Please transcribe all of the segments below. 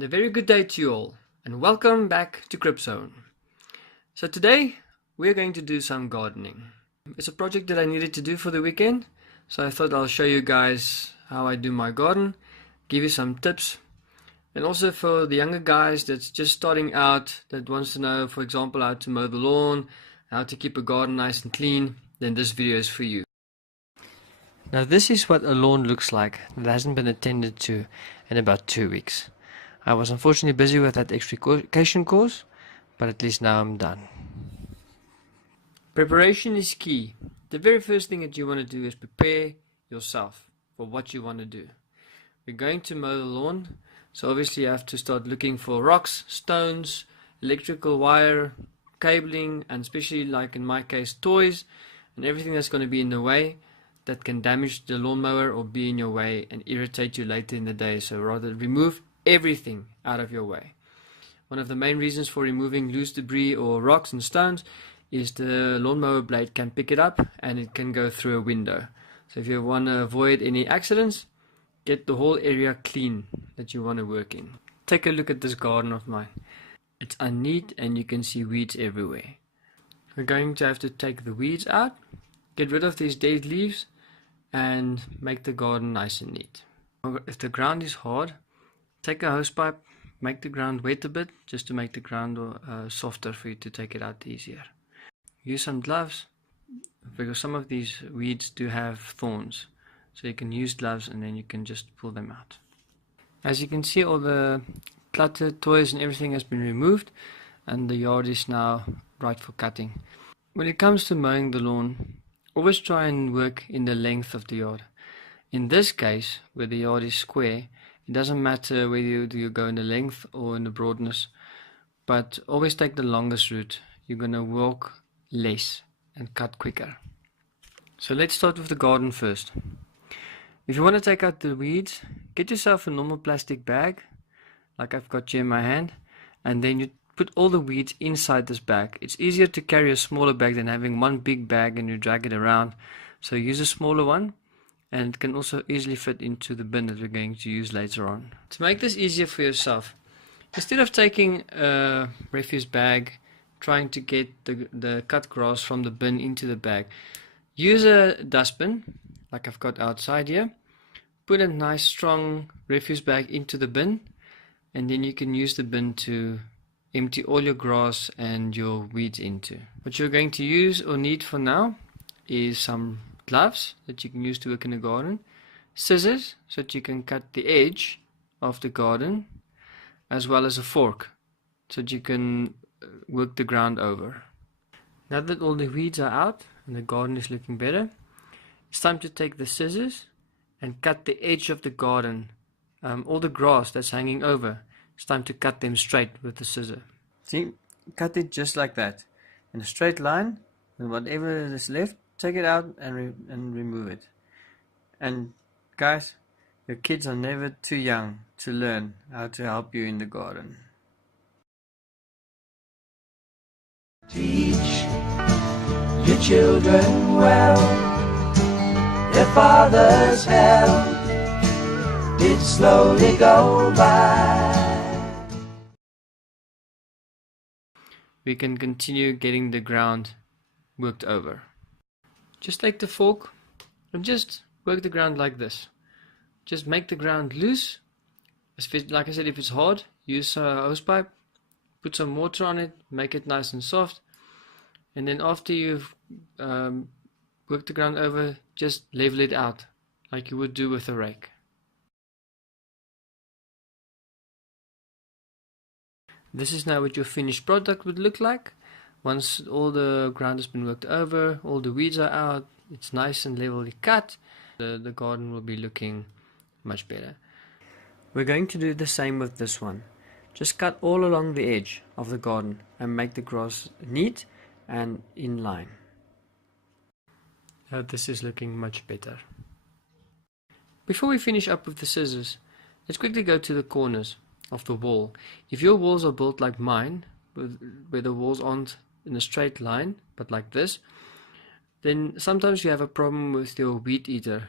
And a very good day to you all, and welcome back to Cript. So today we're going to do some gardening. It's a project that I needed to do for the weekend, so I thought I'll show you guys how I do my garden, give you some tips, and also for the younger guys that's just starting out, that wants to know, for example, how to mow the lawn, how to keep a garden nice and clean, then this video is for you. Now this is what a lawn looks like that hasn't been attended to in about 2 weeks. I was unfortunately busy with that extrication course, but at least now I'm done. Preparation is key. The very first thing that you want to do is prepare yourself for what you want to do. We're going to mow the lawn, so obviously you have to start looking for rocks, stones, electrical wire, cabling, and especially like in my case toys and everything that's going to be in the way that can damage the lawnmower or be in your way and irritate you later in the day. So rather remove everything out of your way. One of the main reasons for removing loose debris or rocks and stones is the lawnmower blade can pick it up and it can go through a window. So if you want to avoid any accidents, get the whole area clean that you want to work in. Take a look at this garden of mine. It's unneat and you can see weeds everywhere. We're going to have to take the weeds out, get rid of these dead leaves, and make the garden nice and neat. If the ground is hard, take a hosepipe, make the ground wet a bit just to make the ground softer for you to take it out easier. Use some gloves because some of these weeds do have thorns, so you can use gloves and then you can just pull them out. As you can see, all the clutter, toys and everything has been removed and the yard is now right for cutting. When it comes to mowing the lawn, always try and work in the length of the yard. In this case, where the yard is square, it doesn't matter whether you go in the length or in the broadness, but always take the longest route. You're going to walk less and cut quicker. So let's start with the garden first. If you want to take out the weeds, get yourself a normal plastic bag, like I've got here in my hand, and then you put all the weeds inside this bag. It's easier to carry a smaller bag than having one big bag and you drag it around. So use a smaller one, and it can also easily fit into the bin that we're going to use later on. To make this easier for yourself, instead of taking a refuse bag, trying to get the cut grass from the bin into the bag, use a dustbin like I've got outside here. Put a nice strong refuse bag into the bin, and then you can use the bin to empty all your grass and your weeds into. What you're going to use or need for now is some gloves that you can use to work in the garden, scissors so that you can cut the edge of the garden, as well as a fork so that you can work the ground over. Now that all the weeds are out and the garden is looking better, it's time to take the scissors and cut the edge of the garden, all the grass that's hanging over. It's time to cut them straight with the scissor. See, cut it just like that, in a straight line, and whatever is left, take it out and remove it. And guys, your kids are never too young to learn how to help you in the garden. Teach your children well, their father's help did slowly go by. We can continue getting the ground worked over. Just take the fork and just work the ground like this. Just make the ground loose. Like I said, if it's hard, use a hosepipe, put some water on it, make it nice and soft, and then after you've worked the ground over, just level it out like you would do with a rake. This is now what your finished product would look like. Once all the ground has been worked over, all the weeds are out, it's nice and levelly cut, the garden will be looking much better. We're going to do the same with this one. Just cut all along the edge of the garden and make the grass neat and in line. Now this is looking much better. Before we finish up with the scissors, let's quickly go to the corners of the wall. If your walls are built like mine, where the walls aren't in a straight line but like this, then sometimes you have a problem with your weed eater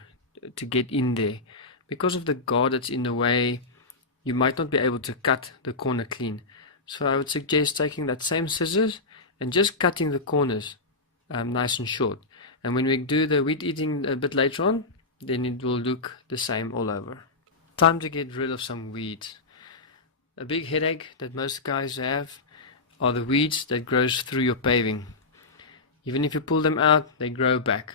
to get in there. Because of the guard that's in the way, you might not be able to cut the corner clean. So I would suggest taking that same scissors and just cutting the corners nice and short. And when we do the weed eating a bit later on, then it will look the same all over. Time to get rid of some weeds. A big headache that most guys have are the weeds that grows through your paving. Even if you pull them out, they grow back.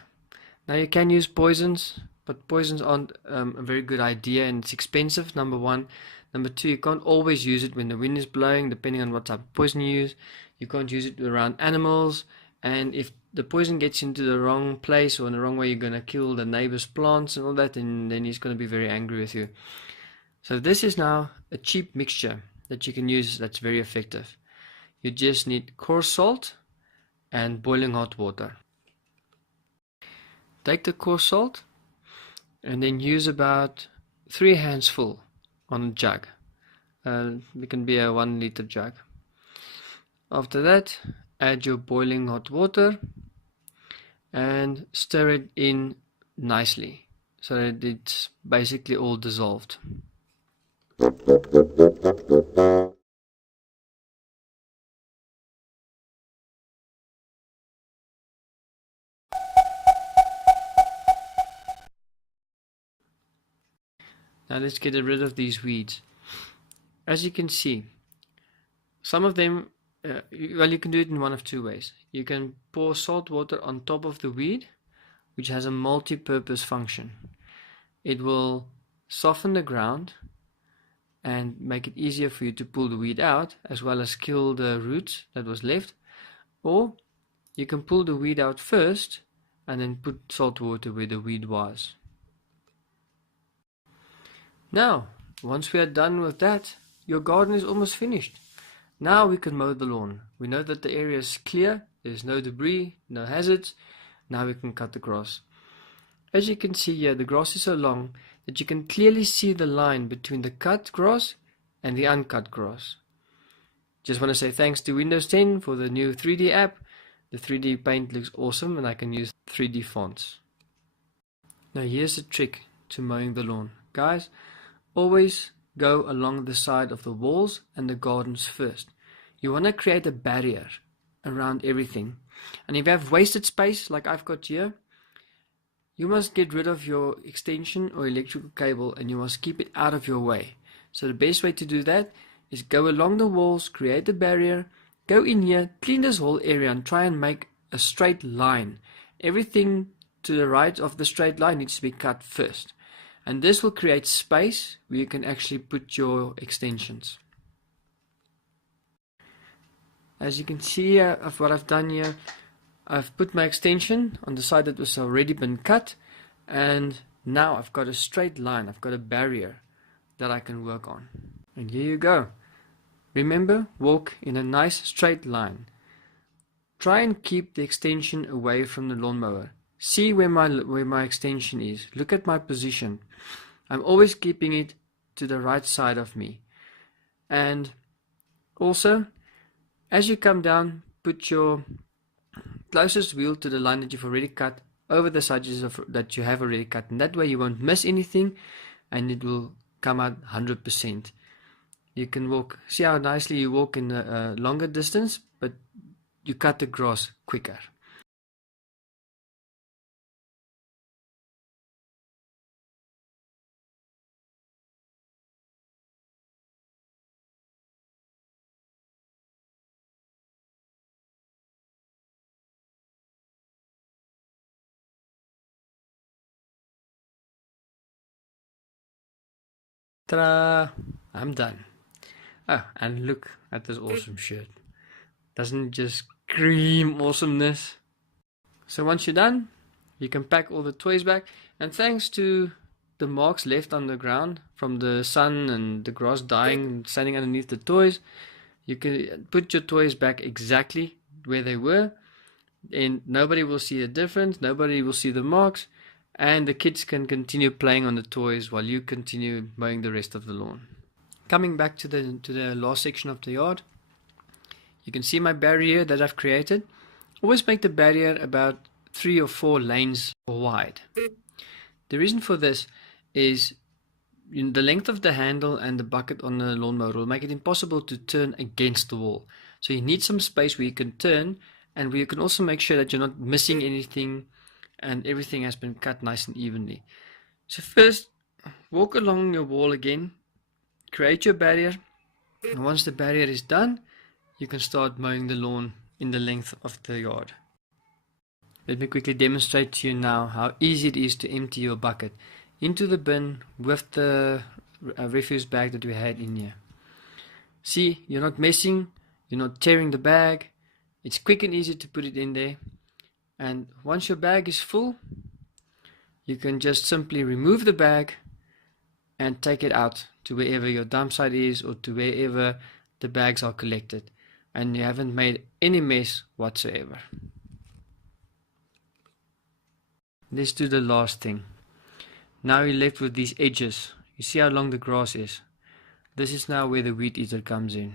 Now you can use poisons, but poisons aren't a very good idea, and it's expensive, number one. Number two, you can't always use it when the wind is blowing, depending on what type of poison you use. You can't use it around animals, and if the poison gets into the wrong place or in the wrong way, you're going to kill the neighbor's plants and all that, and then he's going to be very angry with you. So this is now a cheap mixture that you can use that's very effective. You just need coarse salt and boiling hot water. Take the coarse salt and then use about 3 hands full on a jug. It can be a 1 liter jug. After that, add your boiling hot water and stir it in nicely so that it's basically all dissolved. Now let's get rid of these weeds. As you can see, some of them, you can do it in one of two ways. You can pour salt water on top of the weed, which has a multi-purpose function. It will soften the ground and make it easier for you to pull the weed out, as well as kill the roots that was left. Or you can pull the weed out first and then put salt water where the weed was. Now, once we are done with that, your garden is almost finished. Now we can mow the lawn. We know that the area is clear, there's no debris, no hazards. Now we can cut the grass. As you can see here, the grass is so long that you can clearly see the line between the cut grass and the uncut grass. Just want to say thanks to Windows 10 for the new 3D app. The 3D paint looks awesome and I can use 3D fonts. Now here's a trick to mowing the lawn. Guys, always go along the side of the walls and the gardens first. You want to create a barrier around everything. And if you have wasted space like I've got here, you must get rid of your extension or electrical cable and you must keep it out of your way. So the best way to do that is go along the walls, create a barrier, go in here, clean this whole area and try and make a straight line. Everything to the right of the straight line needs to be cut first. And this will create space where you can actually put your extensions. As you can see here, of what I've done here, I've put my extension on the side that was already been cut, and now I've got a straight line, I've got a barrier that I can work on. And here you go. Remember, walk in a nice straight line. Try and keep the extension away from the lawnmower. See where my extension is. Look at my position. I'm always keeping it to the right side of me. And also, as you come down, put your closest wheel to the line that you've already cut over the edges that you have already cut. And that way you won't miss anything and it will come out 100%. You can walk, see how nicely you walk in a longer distance, but you cut the grass quicker. Ta-da! I'm done. Oh, and look at this awesome shirt. Doesn't it just scream awesomeness? So once you're done, you can pack all the toys back. And thanks to the marks left on the ground from the sun and the grass dying and standing underneath the toys, you can put your toys back exactly where they were. And nobody will see the difference. Nobody will see the marks. And the kids can continue playing on the toys while you continue mowing the rest of the lawn. Coming back to the last section of the yard, you can see my barrier that I've created. Always make the barrier about 3 or 4 lanes wide. The reason for this is the length of the handle and the bucket on the lawnmower will make it impossible to turn against the wall. So you need some space where you can turn, and where you can also make sure that you're not missing anything and everything has been cut nice and evenly. So first, walk along your wall again, create your barrier, and once the barrier is done, you can start mowing the lawn in the length of the yard. Let me quickly demonstrate to you now how easy it is to empty your bucket into the bin with the refuse bag that we had in here. See, you're not messing, you're not tearing the bag. It's quick and easy to put it in there. And once your bag is full, you can just simply remove the bag and take it out to wherever your dump site is, or to wherever the bags are collected, and you haven't made any mess whatsoever. Let's do the last thing. Now you're left with these edges. You see how long the grass is? This is now where the weed eater comes in.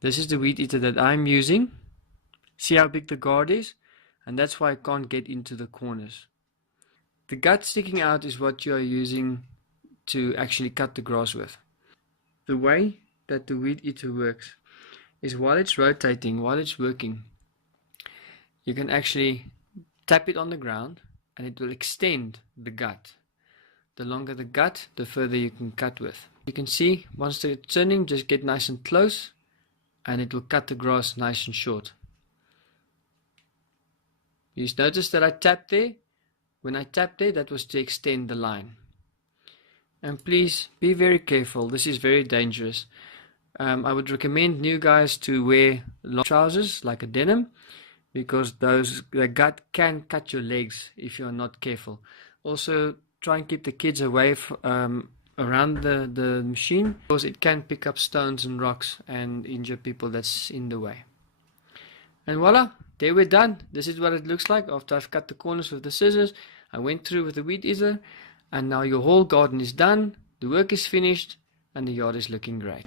This is the weed eater that I'm using. See how big the guard is? And that's why I can't get into the corners. The gut sticking out is what you are using to actually cut the grass with. The way that the weed eater works is while it's rotating, while it's working, you can actually tap it on the ground and it will extend the gut. The longer the gut, the further you can cut with. You can see once they're turning, just get nice and close and it will cut the grass nice and short. You notice that I tapped there. When I tapped there, that was to extend the line. And please be very careful. This is very dangerous. I would recommend new guys to wear long trousers like a denim, because the gut can cut your legs if you're not careful. Also, try and keep the kids away around the machine, because it can pick up stones and rocks and injure people that's in the way. And voila, there we're done. This is what it looks like after I've cut the corners with the scissors. I went through with the weed eater, and now your whole garden is done, the work is finished, and the yard is looking great.